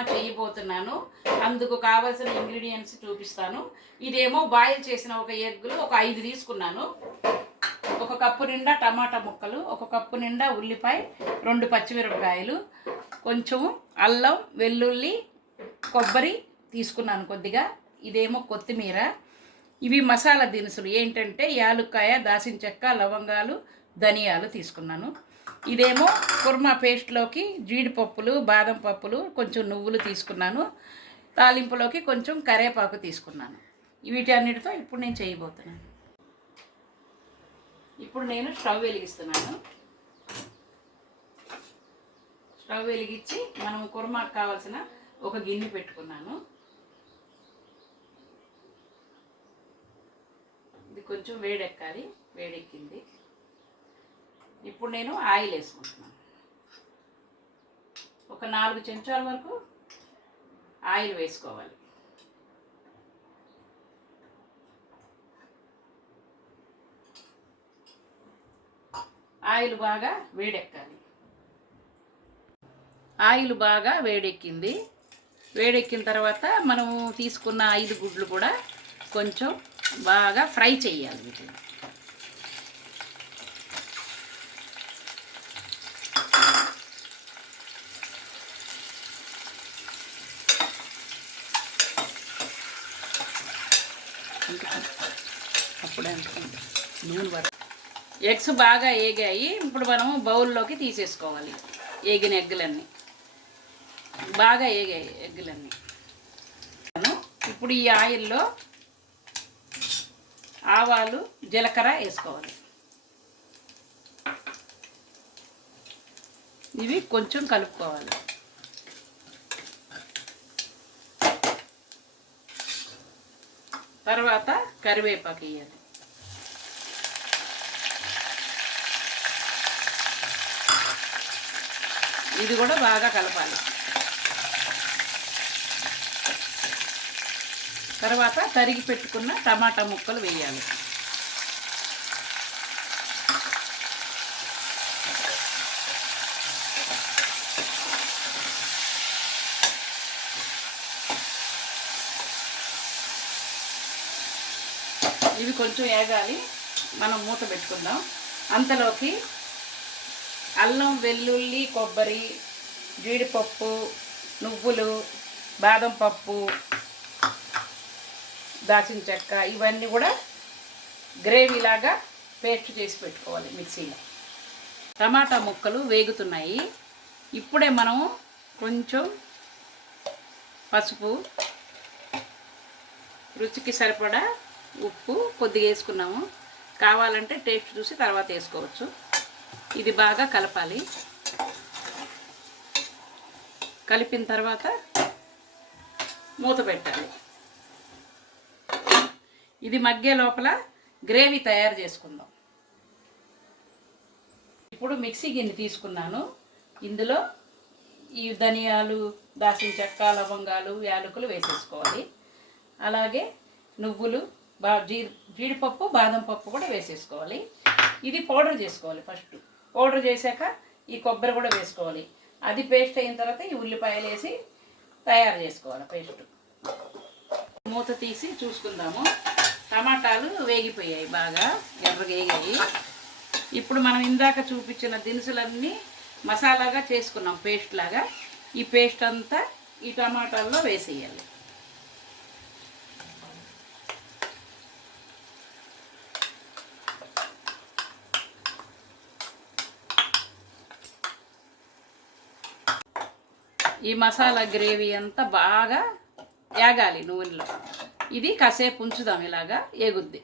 ఉప్మా చేయబోతున్నాను. అందుకు కావాల్సిన ఇంగ్రీడియంట్స్ చూపిస్తాను. ఇదేమో బాయిల్ చేసిన ఒక ఎగ్గులు ఒక ఐదు తీసుకున్నాను. ఒక కప్పు నిండా టమాటా ముక్కలు ఒక కప్పు నిండా ఉల్లిపాయ రెండు పచ్చిమిరపకాయలు కొంచెం అల్లం వెల్లుల్లి కొబ్బరి తీసుకున్నాను కొద్దిగా. ఇదేమో కొత్తిమీర. ఇవి మసాలా దినుసులు. ఏంటంటే యాలుక్కాయ దాసిన చెక్క లవంగాలు ధనియాలు తీసుకున్నాను. ఇదేమో కుర్మా పేస్ట్లోకి జీడిపప్పులు బాదం పప్పులు కొంచెం నువ్వులు తీసుకున్నాను. తాలింపులోకి కొంచెం కరేపాకు తీసుకున్నాను. వీటి అన్నిటితో ఇప్పుడు నేను చేయబోతున్నాను. ఇప్పుడు నేను స్టవ్ వెలిగిస్తున్నాను. స్టవ్ వెలిగించి మనం కుర్మాకు కావాల్సిన ఒక గిన్నె పెట్టుకున్నాను. ఇది కొంచెం వేడెక్కాలి. వేడెక్కింది. ఇప్పుడు నేను ఆయిల్ వేసుకుంటున్నాను. ఒక నాలుగు చెంచాల వరకు ఆయిల్ వేసుకోవాలి. ఆయిల్ బాగా వేడెక్కాలి. ఆయిల్ బాగా వేడెక్కింది. వేడెక్కిన తర్వాత మనము తీసుకున్న ఐదు గుడ్లు కూడా కొంచెం బాగా ఫ్రై చేయాలి వీటిని. అప్పుడే అనుకోండి నూనె వరకు ఎగ్స్ బాగా ఏగాయి. ఇప్పుడు మనము బౌల్లోకి తీసేసుకోవాలి. ఏగిన ఎగ్గులన్నీ. బాగా ఏగాయి ఎగ్గులన్నీ. మనం ఇప్పుడు ఈ ఆయిల్లో ఆవాలు జీలకర్ర వేసుకోవాలి. ఇవి కొంచెం కలుపుకోవాలి. తర్వాత కరివేపాకు వేయాలి. ఇది కూడా బాగా కలపాలి. తర్వాత తరిగి పెట్టుకున్న టమాటా ముక్కలు వేయాలి. ఇవి కొంచెం వేగాలి మనం మూత పెట్టుకుందాం. అంతలోకి అల్లం వెల్లుల్లి కొబ్బరి జీడిపప్పు నువ్వులు బాదం పప్పు దాచిన చెక్క ఇవన్నీ కూడా గ్రేవీలాగా పేస్ట్ చేసి పెట్టుకోవాలి మిక్సీలో. టమాటా ముక్కలు వేగుతున్నాయి. ఇప్పుడే మనము కొంచెం పసుపు రుచికి సరిపడా ఉప్పు కొద్దిగా వేసుకున్నాము. కావాలంటే టేస్ట్ చూసి తర్వాత వేసుకోవచ్చు. ఇది బాగా కలపాలి. కలిపిన తర్వాత మూత పెట్టాలి. ఇది మగ్గే లోపల గ్రేవీ తయారు చేసుకుందాం. ఇప్పుడు మిక్సీ గిన్నె తీసుకున్నాను. ఇందులో ఈ ధనియాలు దాసిన చెక్క లవంగాలు యాలకులు వేసేసుకోవాలి. అలాగే నువ్వులు బా జీ జీడిపప్పు బాదం పప్పు కూడా వేసేసుకోవాలి. ఇది పౌడర్ చేసుకోవాలి ఫస్ట్. పౌడర్ చేశాక ఈ కొబ్బరి కూడా వేసుకోవాలి. అది పేస్ట్ అయిన తర్వాత ఈ ఉల్లిపాయలు వేసి తయారు చేసుకోవాలి పేస్ట్. మూత తీసి చూసుకుందాము. టమాటాలు వేగిపోయాయి బాగా ఎర్రగా వేగాయి. ఇప్పుడు మనం ఇందాక చూపించిన దినుసులన్నీ మసాలాగా చేసుకున్నాం పేస్ట్ లాగా. ఈ పేస్ట్ అంతా ఈ టమాటాల్లో వేసేయాలి. ఈ మసాలా గ్రేవీ అంతా బాగా ఏగాలి నూనెలో. ఇది కాసేపు ఉంచుదాం ఇలాగా ఏగుద్ది.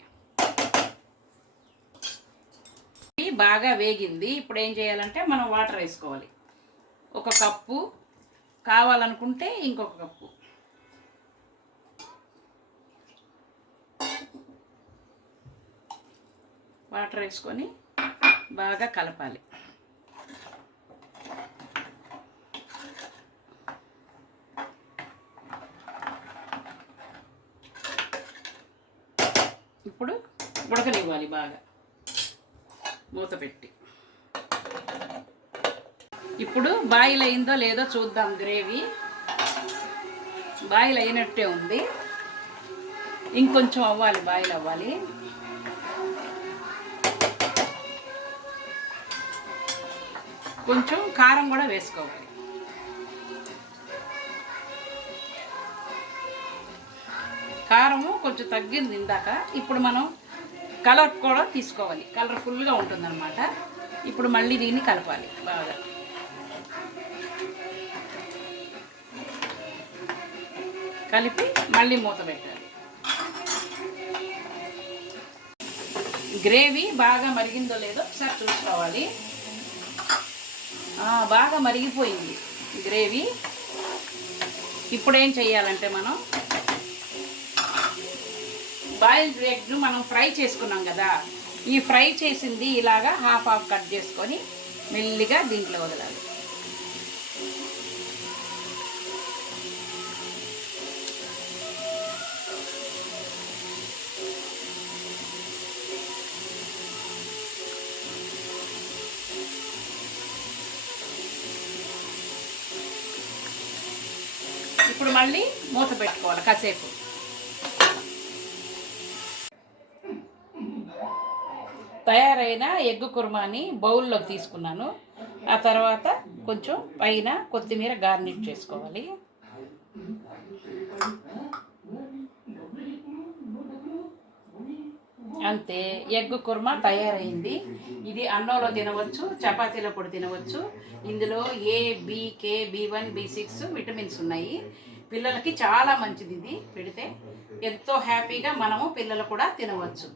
బాగా వేగింది. ఇప్పుడు ఏం చేయాలంటే మనం వాటర్ వేసుకోవాలి. ఒక కప్పు కావాలనుకుంటే ఇంకొక కప్పు. వాటర్ వేసుకొని బాగా కలపాలి ఇప్పుడు ఉడకనివ్వాలి బాగా. మూత పెట్టి. ఇప్పుడు బాయిల్ అయిందో లేదో చూద్దాం గ్రేవీ. బాయిల్ అయినట్టే ఉంది. ఇంకొంచెం అవ్వాలి బాయిల్ అవ్వాలి. కొంచెం కారం కూడా వేసుకోవాలి. కారము కొంచెం తగ్గింది ఇందాక. ఇప్పుడు మనం కలర్ కూడా తీసుకోవాలి. కలర్ఫుల్గా ఉంటుందన్నమాట. ఇప్పుడు మళ్ళీ దీన్ని కలపాలి బాగా. కలిపి మళ్ళీ మూత పెట్టాలి. గ్రేవీ బాగా మరిగిందో లేదో ఒకసారి చూసుకోవాలి. బాగా మరిగిపోయింది గ్రేవీ. ఇప్పుడు ఏం చేయాలంటే మనం బాయిల్డ్ ఎగ్ను మనం ఫ్రై చేసుకున్నాం కదా ఈ ఫ్రై చేసింది ఇలాగా హాఫ్ హాఫ్ కట్ చేసుకొని మెల్లిగా దీంట్లో వదలాలి. ఇప్పుడు మళ్ళీ మూత పెట్టుకోవాలి కాసేపు. తయారైన ఎగ్ కుర్మాని బౌల్లోకి తీసుకున్నాను. ఆ తర్వాత కొంచెం పైన కొత్తిమీర గార్నిష్ చేసుకోవాలి. అంతే ఎగ్ కుర్మా తయారైంది. ఇది అన్నంలో తినవచ్చు చపాతీలో కూడా తినవచ్చు. ఇందులో A B K B one B six vitamins ఉన్నాయి. పిల్లలకి చాలా మంచిది ఇది. పెడితే ఎంతో హ్యాపీగా మనము పిల్లలు కూడా తినవచ్చు.